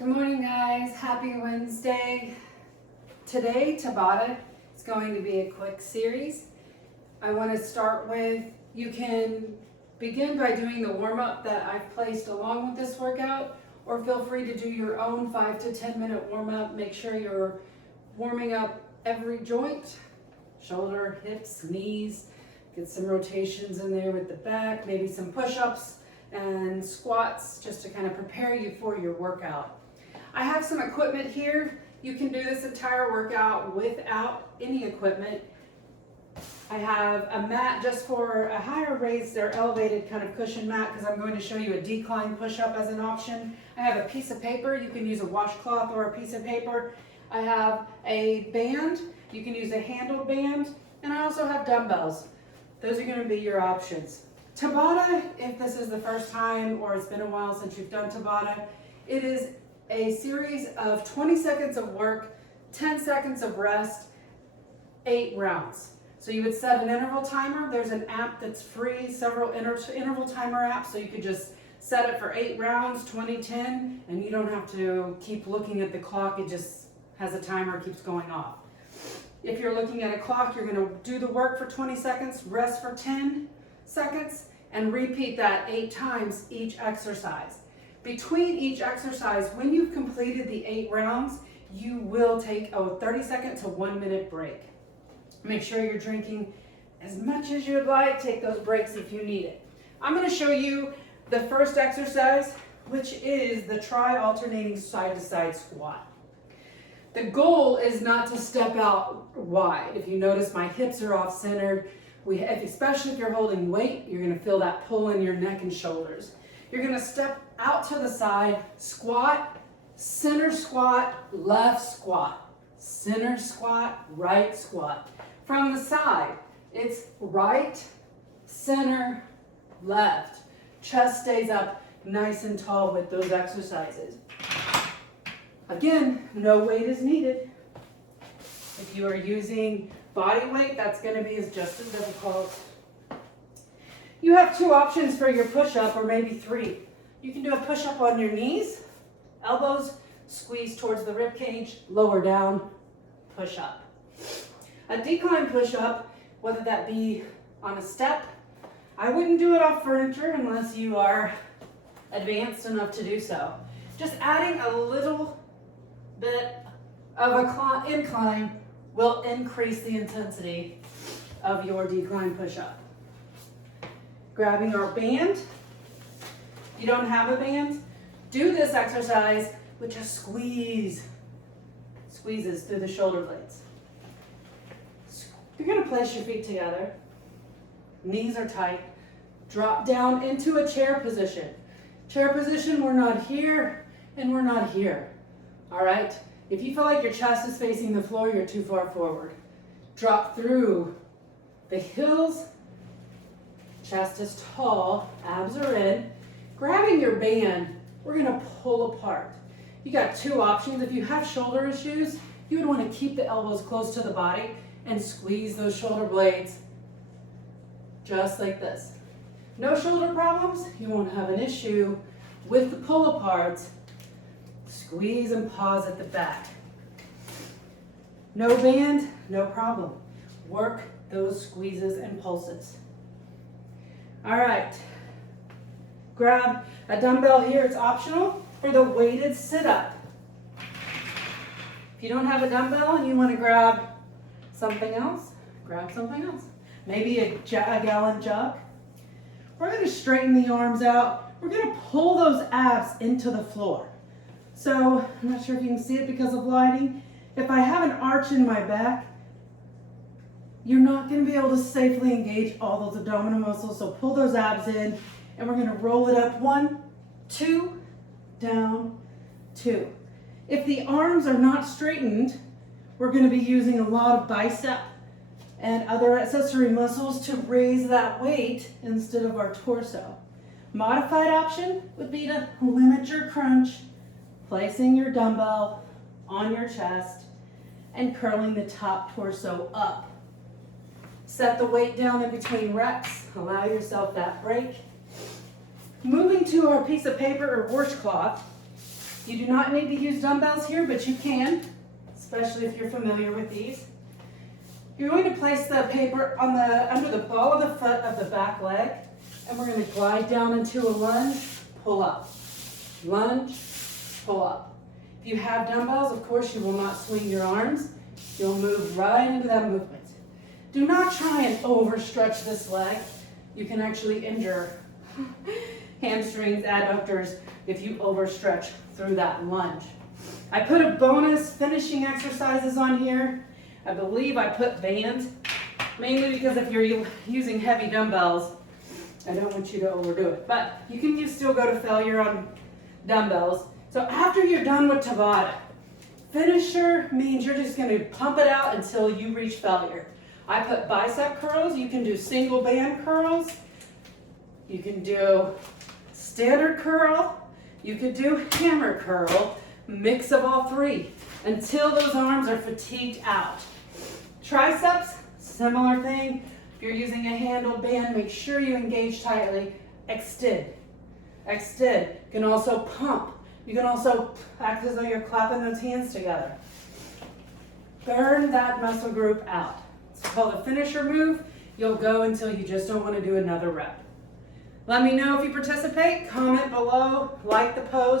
Good morning, guys. Happy Wednesday. Today, Tabata is going to be a quick series. I want to start with, you can begin by doing the warm-up that I've placed along with this workout, or feel free to do your own 5 to 10 minute warm-up. Make sure you're warming up every joint, shoulder, hips, knees. Get some rotations in there with the back, maybe some push-ups and squats just to kind of prepare you for your workout. I have some equipment here. You can do this entire workout without any equipment. I have a mat just for a higher raised or elevated kind of cushion mat because I'm going to show you a decline push-up as an option. I have a piece of paper. You can use a washcloth or a piece of paper. I have a band. You can use a handled band. And I also have dumbbells. Those are going to be your options. Tabata, if this is the first time or it's been a while since you've done Tabata, it is a series of 20 seconds of work, 10 seconds of rest, 8 rounds. So you would set an interval timer. There's an app that's free, several interval timer apps, so you could just set it for 8 rounds, 20, 10, and you don't have to keep looking at the clock. It just has a timer, keeps going off. If you're looking at a clock, you're gonna do the work for 20 seconds, rest for 10 seconds, and repeat that 8 times each exercise. Between each exercise, when you've completed the 8 rounds, you will take a 30-second to 1 minute break. Make sure you're drinking as much as you'd like. Take those breaks if you need it. I'm going to show you the first exercise, which is the alternating side-to-side squat. The goal is not to step out wide. If you notice, my hips are off-centered. Especially if you're holding weight, you're going to feel that pull in your neck and shoulders. You're going to step out to the side, squat, center squat, left squat, center squat, right squat. From the side, it's right, center, left. Chest stays up nice and tall with those exercises. Again, no weight is needed. If you are using body weight, that's going to be just as difficult. You have 2 options for your push-up, or maybe 3. You can do a push-up on your knees, elbows squeeze towards the rib cage, lower down, push up. A decline push-up, whether that be on a step, I wouldn't do it off furniture unless you are advanced enough to do so. Just adding a little bit of a incline will increase the intensity of your decline push-up. Grabbing our band. If you don't have a band, do this exercise with just squeezes through the shoulder blades. You're going to place your feet together. Knees are tight. Drop down into a chair position. Chair position, we're not here and we're not here. All right? If you feel like your chest is facing the floor, you're too far forward. Drop through the heels. Chest is tall, abs are in. Grabbing your band, we're gonna pull apart. You got 2 options. If you have shoulder issues, you would wanna keep the elbows close to the body and squeeze those shoulder blades just like this. No shoulder problems, you won't have an issue with the pull apart. Squeeze and pause at the back. No band, no problem. Work those squeezes and pulses. All right, grab a dumbbell here. It's optional for the weighted sit-up. If you don't have a dumbbell and you want to grab something else, grab something else. Maybe a gallon jug. We're going to straighten the arms out. We're going to pull those abs into the floor. So, I'm not sure if you can see it because of lighting. If I have an arch in my back, you're not going to be able to safely engage all those abdominal muscles. So pull those abs in, and we're going to roll it up. 1, 2, down, 2. If the arms are not straightened, we're going to be using a lot of bicep and other accessory muscles to raise that weight instead of our torso. Modified option would be to limit your crunch, placing your dumbbell on your chest and curling the top torso up. Set the weight down in between reps. Allow yourself that break. Moving to our piece of paper or washcloth, You do not need to use dumbbells here, but you can, especially if you're familiar with these. You're going to place the paper on under the ball of the foot of the back leg, and we're going to glide down into a lunge, pull up. Lunge, pull up. If you have dumbbells, of course, you will not swing your arms. You'll move right into that movement. Do not try and overstretch this leg. You can actually injure hamstrings, adductors if you overstretch through that lunge. I put a bonus finishing exercises on here. I believe I put bands, mainly because if you're using heavy dumbbells, I don't want you to overdo it. But you can still go to failure on dumbbells. So after you're done with Tabata, finisher means you're just going to pump it out until you reach failure. I put bicep curls. You can do single band curls. You can do standard curl. You could do hammer curl. Mix of all three until those arms are fatigued out. Triceps, similar thing. If you're using a handled band, make sure you engage tightly. Extend. Extend. You can also pump. You can also act as though you're clapping those hands together. Burn that muscle group out. It's called a finisher move. You'll go until you just don't want to do another rep. Let me know if you participate. Comment below. Like the post.